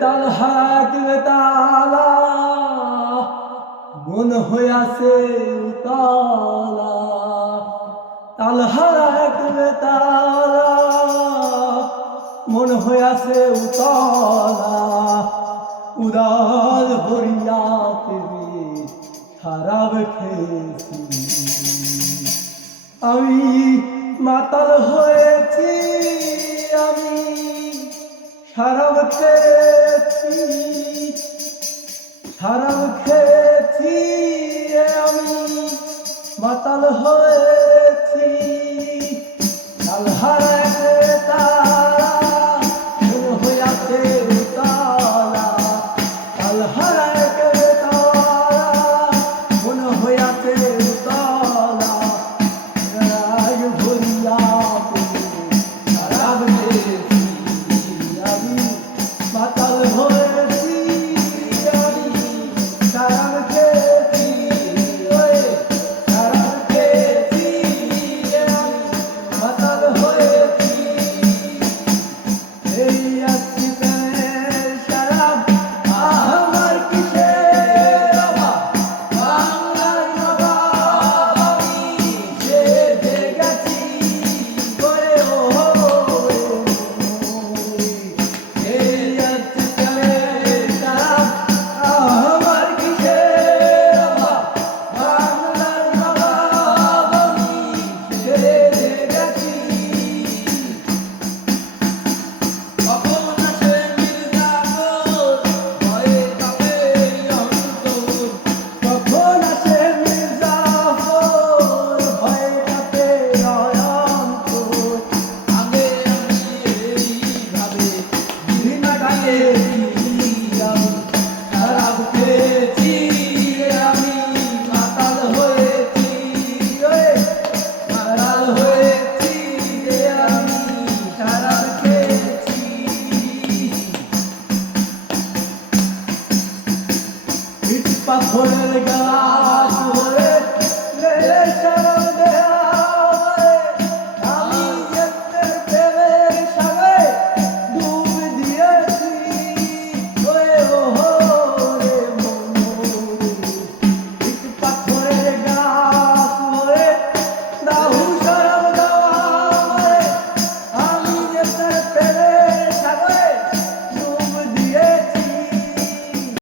তালহাট তালা মন হইয়াছে উতালা তালহাট তালা মন হইয়াছে উতালা উদার ভরিয়া তুমি খারাপ খেয়েছি আমি মাতাল হয়েছি আমি খারাপ খেয়েছি আমি মাতাল হয়েছি তালহারা তারা মন হইয়াছে উতালা তালহারা তারা মন হইয়াছে উতালা রাগ ভরিয়া খারাপ খেয়েছি আমি মাতাল হয়েছি আমি খারাপ খেয়েছি খারাপ খেয়েছি আমি মাতাল হয়েছি এই আজকে খারাপ আমার কিসের অভাব বাংলার নবাব আমি সেজে গেছি করে ও এই আজকে খারাপ আমার কিসের অভাব বাংলার নবাব আমি সেজে গেছি কখন আসে মির্জাফর ভয়ে কাঁপে অন্তর কখন আসে মির্জাফর ভয়ে কাঁপে অন্তর আগে আমি এইভাবে ঘৃণা ডাকে